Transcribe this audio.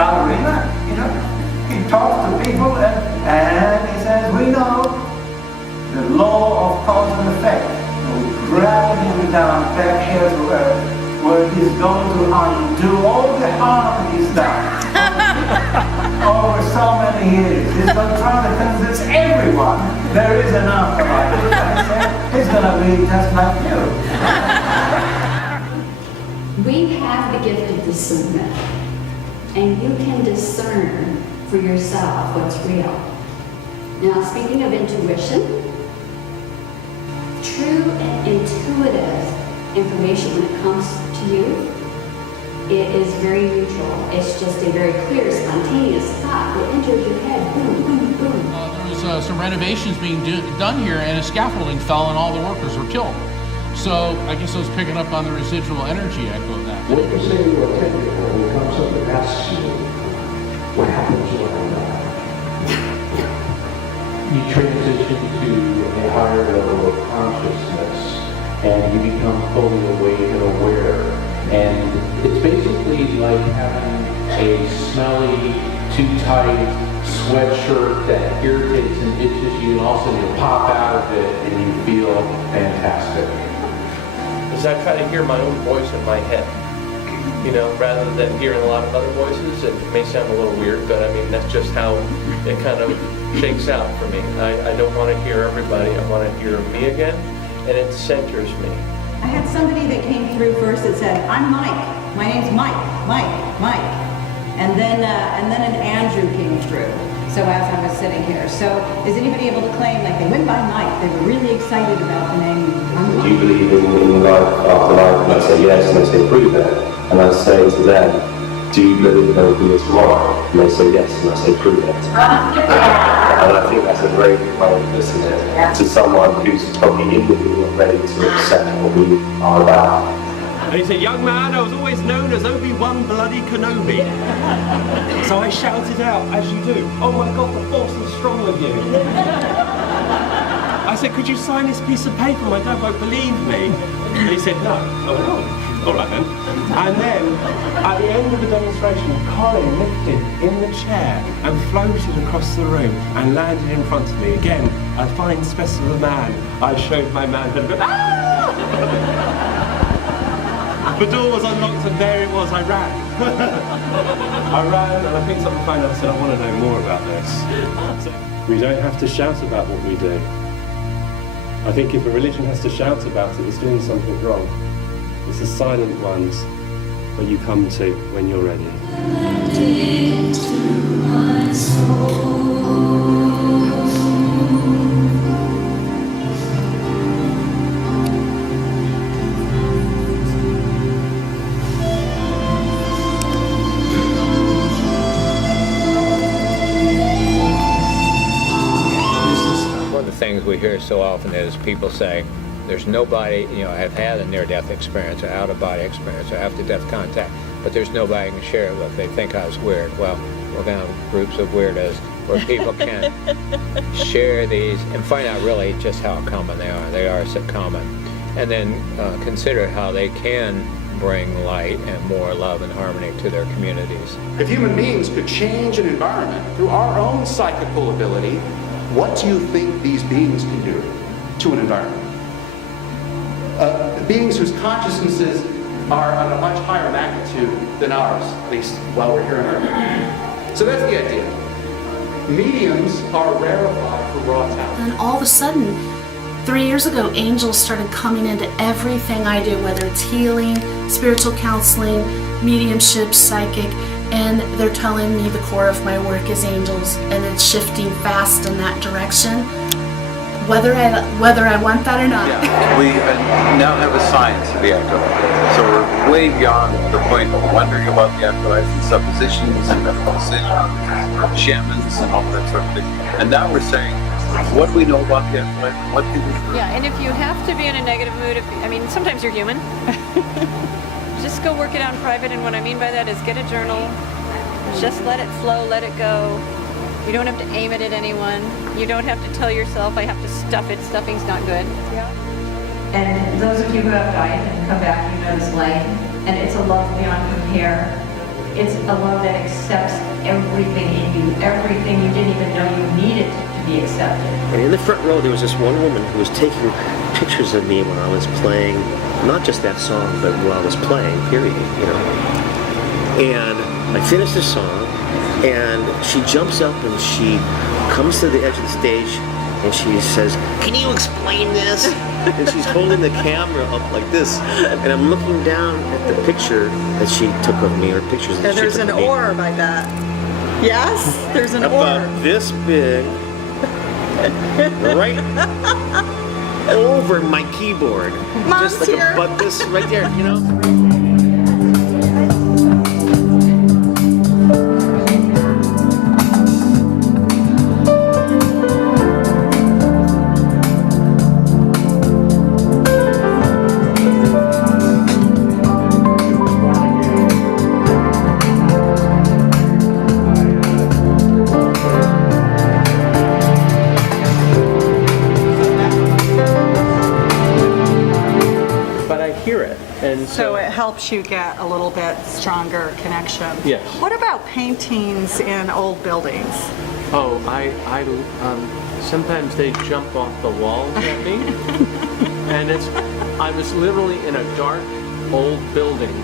ballerina, you know. He talks to people and he says, we know the law of cause and effect will drag him down back here to earth, where he's going to undo all the harm he's done over so many years. He's going to try to convince everyone there is an afterlife. He's going to be just like you. We have the gift of discernment, and you can discern for yourself what's real. Now, speaking of intuition, true and intuitive information when it comes to you, it is very neutral. It's just a very clear, spontaneous thought that enters your head. Boom, boom, boom. There was some renovations being done here, and a scaffolding fell, and all the workers were killed. So I guess I was picking up on the residual energy echo of that. What you say to a 10-year-old who comes up and asks you, what happens when I die? You transition to a higher level of consciousness, and you become fully awake and aware. And it's basically like having a smelly, too tight sweatshirt that irritates and itches you, and all of a sudden you pop out of it and you feel fantastic. Is I try to hear my own voice in my head, you know, rather than hearing a lot of other voices. It may sound a little weird, but I mean, that's just how it kind of shakes out for me. I don't want to hear everybody. I want to hear me again, and it centers me. I had somebody that came through first that said, I'm Mike. My name's Mike. And then an Andrew came through. So as I was sitting here. So is anybody able to claim like they went by Mike? They were really excited about the name. Do you believe in life after life? And I say yes, and they say prove it. And I say to them, do you believe there will be a tomorrow? And they say yes, and I say prove it. And I think that's a very good way of listening to someone who's probably inwardly not ready to accept what we are about. And he said, young man, I was always known as Obi-Wan bloody Kenobi. So I shouted out, as you do, oh my God, the force is strong with you. I said, could you sign this piece of paper? My dad won't believe me. And he said, no. I went, oh, all right then. And then, at the end of the demonstration, Colin lifted in the chair and floated across the room and landed in front of me. Again, a fine specimen of a man. I showed my manhood, but the door was unlocked and there it was, I ran. I ran and I picked up the phone and I said, I want to know more about this. So, we don't have to shout about what we do. I think if a religion has to shout about it, it's doing something wrong. It's the silent ones that you come to when you're ready. Things we hear so often is people say, there's nobody, you know, have had a near-death experience or out-of-body experience or after-death contact, but there's nobody I can share it with. They think I was weird. Well, we're going to have groups of weirdos where people can share these and find out really just how common they are. They are so common. And then consider how they can bring light and more love and harmony to their communities. If human beings could change an environment through our own psychical ability, what do you think these beings can do to an environment? Beings whose consciousnesses are on a much higher magnitude than ours, at least while we're here on Earth. So that's the idea. Mediums are rarefied for raw talent. And all of a sudden, 3 years ago, angels started coming into everything I do, whether it's healing, spiritual counseling, mediumship, psychic, and they're telling me the core of my work is angels, and it's shifting fast in that direction, whether I want that or not. Yeah. We now have a science of the afterlife, so we're way beyond the point of wondering about the afterlife and suppositions and metaphysics, shamans and all that sort of thing. And now we're saying, what do we know about the afterlife? What can we do? Yeah, and if you have to be in a negative mood, sometimes you're human. Just go work it out in private, and what I mean by that is get a journal, just let it flow, let it go. You don't have to aim it at anyone. You don't have to tell yourself, I have to stuff it. Stuffing's not good. Yeah. And those of you who have died and come back, you know this light, and it's a love beyond compare. It's a love that accepts everything in you, everything you didn't even know you needed to be accepted. And in the front row, there was this one woman who was taking pictures of me when I was playing, not just that song, but while I was playing, period, you know. And I finished the song, and she jumps up and she comes to the edge of the stage, and she says, "Can you explain this?" And she's holding the camera up like this, and I'm looking down at the picture that she took of me, or pictures that And she there's took an of me. orb, I bet. Yes, there's an About orb. this big, right over my keyboard. Mom's Just like here. about this right there, you know? But I hear it, and So it helps you get a little bit stronger connection. Yes. What about paintings in old buildings? Oh, I sometimes they jump off the walls at me, and I was literally in a dark old building